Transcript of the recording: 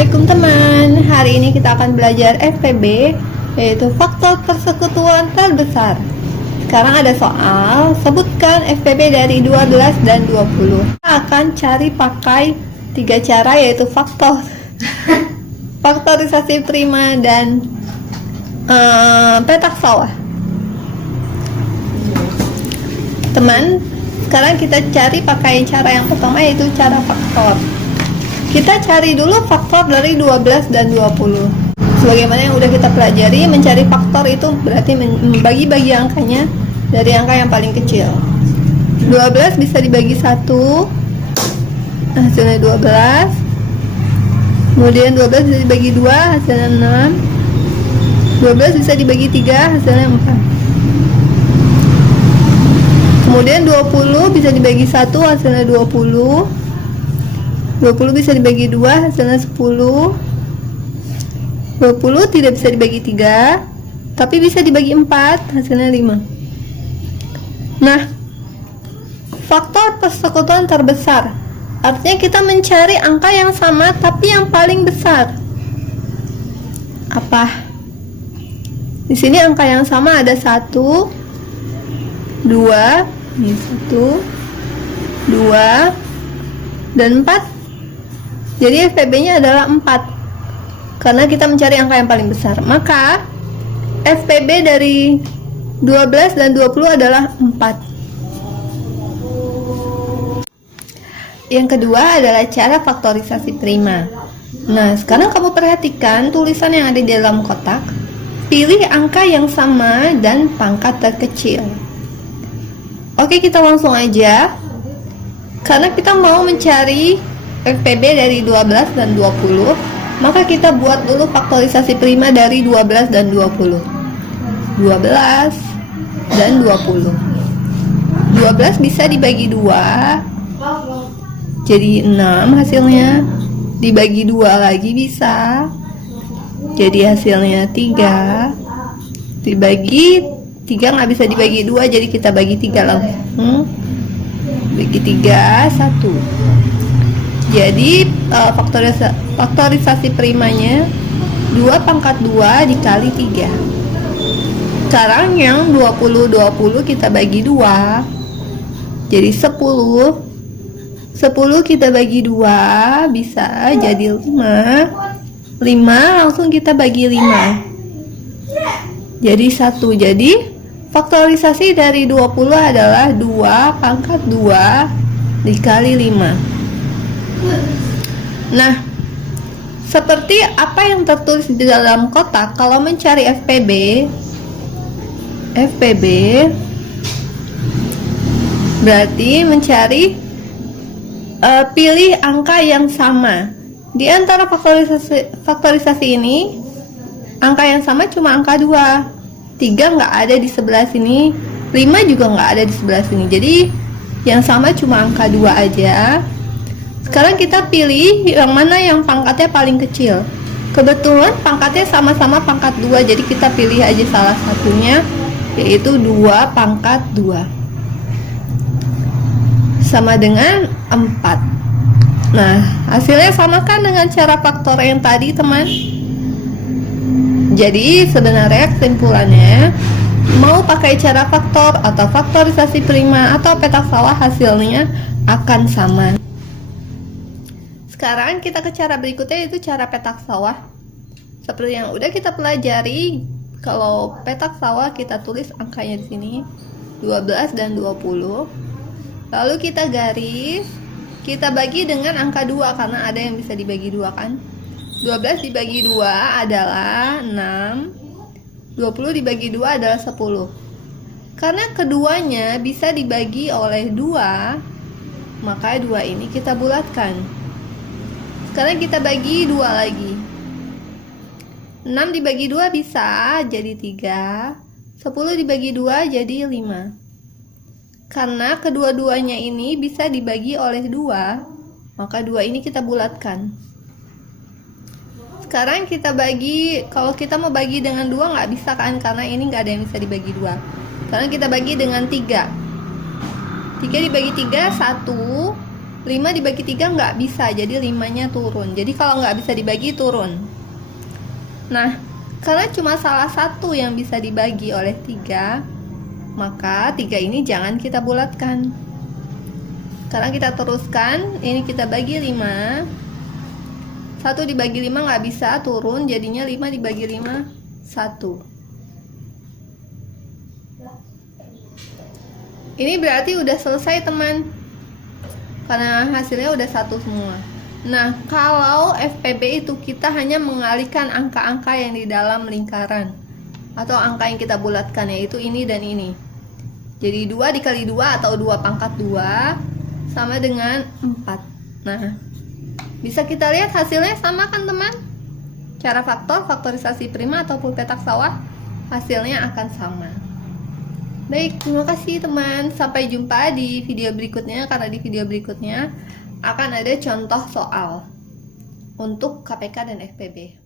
Assalamualaikum teman. Hari ini kita akan belajar FPB, yaitu faktor persekutuan terbesar. Sekarang ada soal, sebutkan FPB dari 12 dan 20. Kita akan cari pakai 3 cara, yaitu faktorisasi prima dan petak sawah. Teman, sekarang kita cari pakai cara yang pertama, yaitu cara faktor. Kita cari dulu faktor dari 12 dan 20. Sebagaimana yang udah kita pelajari, mencari faktor itu berarti membagi-bagi angkanya dari angka yang paling kecil. 12 bisa dibagi 1, hasilnya 12. Kemudian 12 bisa dibagi 2, hasilnya 6. 12 bisa dibagi 3, hasilnya 4. Kemudian 20 bisa dibagi 1, hasilnya 20. 20 bisa dibagi 2, hasilnya 10. 20 tidak bisa dibagi 3, tapi bisa dibagi 4, hasilnya 5. Nah, faktor persekutuan terbesar artinya kita mencari angka yang sama tapi yang paling besar. Apa? Di sini angka yang sama ada 1, 2, ini 1, 2, dan 4. Jadi FPB-nya adalah 4. Karena kita mencari angka yang paling besar. Maka FPB dari 12 dan 20 adalah 4. Yang kedua adalah cara faktorisasi prima. Nah, sekarang kamu perhatikan tulisan yang ada di dalam kotak. Pilih angka yang sama dan pangkat terkecil. Oke, kita langsung aja. Karena kita mau mencari FPB dari 12 dan 20, maka kita buat dulu faktorisasi prima dari 12 dan 20. 12 dan 20. 12 bisa dibagi 2, jadi 6 hasilnya. Dibagi 2 lagi bisa, jadi hasilnya 3. Dibagi 3 nggak bisa dibagi 2, jadi kita bagi 3 langsung. Bagi 3, 1. Jadi faktorisasi primanya 2 pangkat 2 dikali 3. Sekarang yang 20 kita bagi 2, jadi 10. 10 kita bagi 2 bisa jadi 5. 5 langsung kita bagi 5, jadi 1. Jadi faktorisasi dari 20 adalah 2 pangkat 2 dikali 5. Nah, seperti apa yang tertulis di dalam kotak, kalau mencari FPB berarti mencari pilih angka yang sama. Di antara faktorisasi ini, angka yang sama cuma angka 2. 3 nggak ada di sebelah sini, 5 juga nggak ada di sebelah sini. Jadi yang sama cuma angka 2 aja. Sekarang kita pilih yang mana yang pangkatnya paling kecil. Kebetulan pangkatnya sama-sama pangkat 2, jadi kita pilih aja salah satunya, yaitu 2 pangkat 2 sama dengan 4. Nah, hasilnya samakan dengan cara faktor yang tadi, teman. Jadi sebenarnya kesimpulannya, mau pakai cara faktor atau faktorisasi prima atau petak sawah, hasilnya akan sama. Sekarang kita ke cara berikutnya, yaitu cara petak sawah. Seperti yang udah kita pelajari, kalau petak sawah kita tulis angkanya di sini 12 dan 20. Lalu kita garis, kita bagi dengan angka 2 karena ada yang bisa dibagi 2 kan. 12 dibagi 2 adalah 6. 20 dibagi 2 adalah 10. Karena keduanya bisa dibagi oleh 2, maka 2 ini kita bulatkan. Sekarang kita bagi 2 lagi. 6 dibagi 2 bisa jadi 3. 10 dibagi 2 jadi 5. Karena kedua-duanya ini bisa dibagi oleh 2, maka 2 ini kita bulatkan. Sekarang kita bagi, kalau kita mau bagi dengan 2 nggak bisa kan, karena ini nggak ada yang bisa dibagi 2. Sekarang kita bagi dengan 3. 3 dibagi 3, 1. 5 dibagi 3 nggak bisa, jadi 5-nya turun. Jadi kalau nggak bisa dibagi, turun. Nah, karena cuma salah satu yang bisa dibagi oleh 3, maka 3 ini jangan kita bulatkan. Sekarang kita teruskan, ini kita bagi 5. 1 dibagi 5 nggak bisa, turun, jadinya 5 dibagi 5, 1. Ini berarti udah selesai teman, karena hasilnya udah 1 semua. Nah, kalau FPB itu kita hanya mengalihkan angka-angka yang di dalam lingkaran, atau angka yang kita bulatkan, yaitu ini dan ini. Jadi 2 dikali 2 atau 2 pangkat 2 sama dengan 4. Nah, bisa kita lihat hasilnya sama kan teman? Cara faktorisasi prima ataupun petak sawah, hasilnya akan sama. Baik, terima kasih teman. Sampai jumpa di video berikutnya, karena di video berikutnya akan ada contoh soal untuk KPK dan FPB.